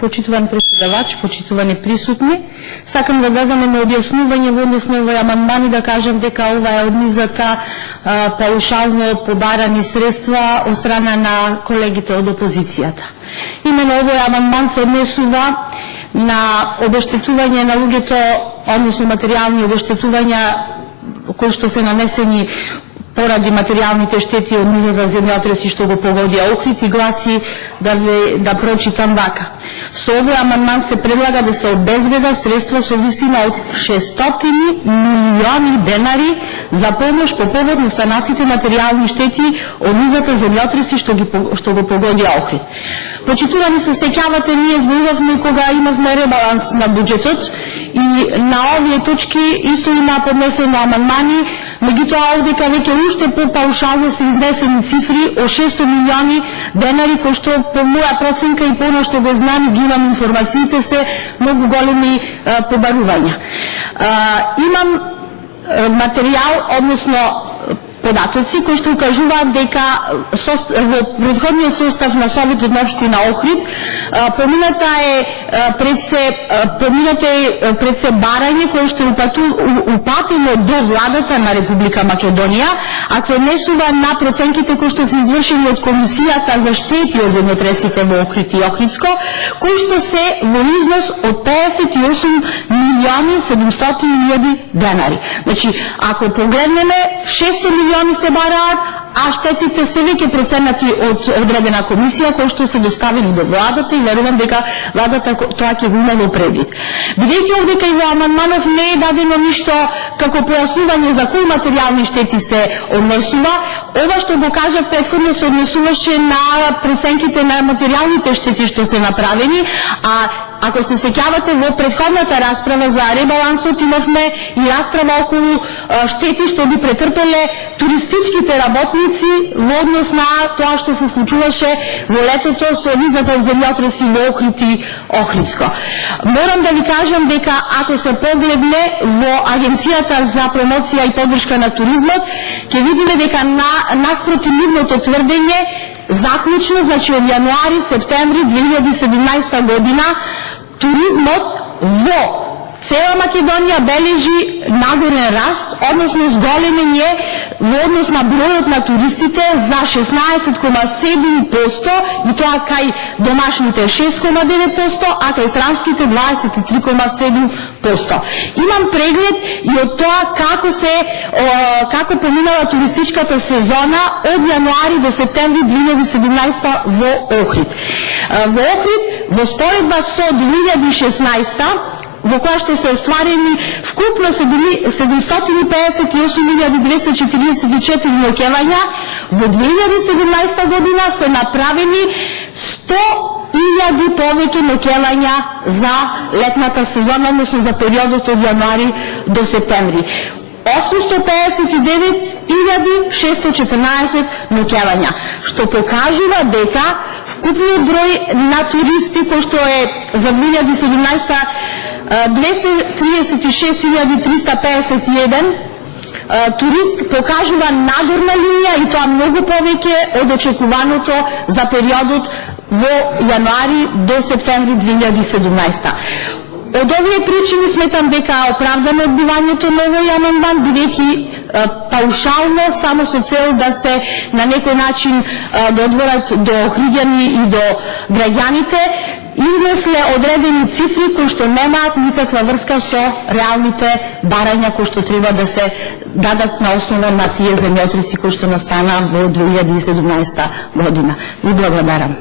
Почитуван председавач, почитувани присутни, сакам да дадам едно објаснување во однос на овој амандман и да кажам дека ова е од низата паушално побарани средства од страна на колегите од опозицијата. Именно овој амандман се однесува на обештетување на луѓето, односно материјални обештетувања кои што се нанесени поради материјалните штети од низата земјотреси што го погоди Охрид и гласи да прочитам вака. Со овој амандман се предлага да се обезбеда средства со висина од 600 милиони денари за помош по повод на станатите материјални штети од низата земјотреси што го погоди Охрид. Почитувани се сеќавате, ние зборувавме кога имавме ребаланс на буџетот и на овие точки исто има поднесено амандмани, меѓутоа овдека веќе уште по-паушално се изнесени цифри од 600 милиони денари, кои што по моја проценка и по оно што го знам и ги имам информациите се многу големи побарувања. Имам материјал, односно податоци кои што укажуваат дека во претходниот состав на Советот на општина Охрид поминато е пред се барање кое што е упатено до владата на Република Македонија, а се однесува на проценките кои што се извршени од Комисијата за штети од земјотресите во Охрид и Охридско, кои што се во износ од 58 милиони 700 илјади денари. Значи, ако погледнеме, 600 милиони се бараат, а штетите се веќе проценати од одредена комисија кои што се доставени до владата и верувам дека владата тоа ќе го има во предвид. Бидејќи овдека и во амандманов не е дадено ништо како појаснување за кои материјални штети се однесува, ова што го кажав претходно се однесуваше на проценките на материјалните штети што се направени, а ако се сеќавате во претходната расправа за ребалансот имавме и расправа околу штети што би претрпеле туристичките работници во однос на тоа што се случуваше во летото со низата од земјотреси во Охрид и Охридско. Морам да ви кажам дека ако се погледне во Агенцијата за промоција и поддршка на туризмот, ќе видиме дека наспроти нивното тврдење заклучно, значи од јануари-септември 2017 година, туризмот во цела Македонија бележи нагорен раст, односно зголемење во однос на бројот на туристите за 16,7% и тоа кај домашните 6,9%, а кај странските 23,7%. Имам преглед и од тоа како поминала туристичката сезона од јануари до септември 2017 во Охрид. Во Охрид, во споредба со 2016 во која што се остварени вкупно 758.244 ноќевања, во 2017 година се направени 100.000 повеќе ноќевања за летната сезона, односно за периодот од јануари до септември. 859.614 ноќевања, што покажува дека вкупниот број на туристи кој што е за 2017 236.351 турист покажува нагорна линија и тоа многу повеќе од очекуваното за периодот во јануари до септември 2017. Од овие причини сметам дека оправдано одбивањето на овој амандман, бидејќи паушално само со цел да се на некој начин додворат до охриѓани и до граѓаните, изнесле одредени цифри кои што немаат никаква врска со реалните барања кои што треба да се дадат на основа на тие земјотреси кои што настана во 2017 година. Ви благодарам.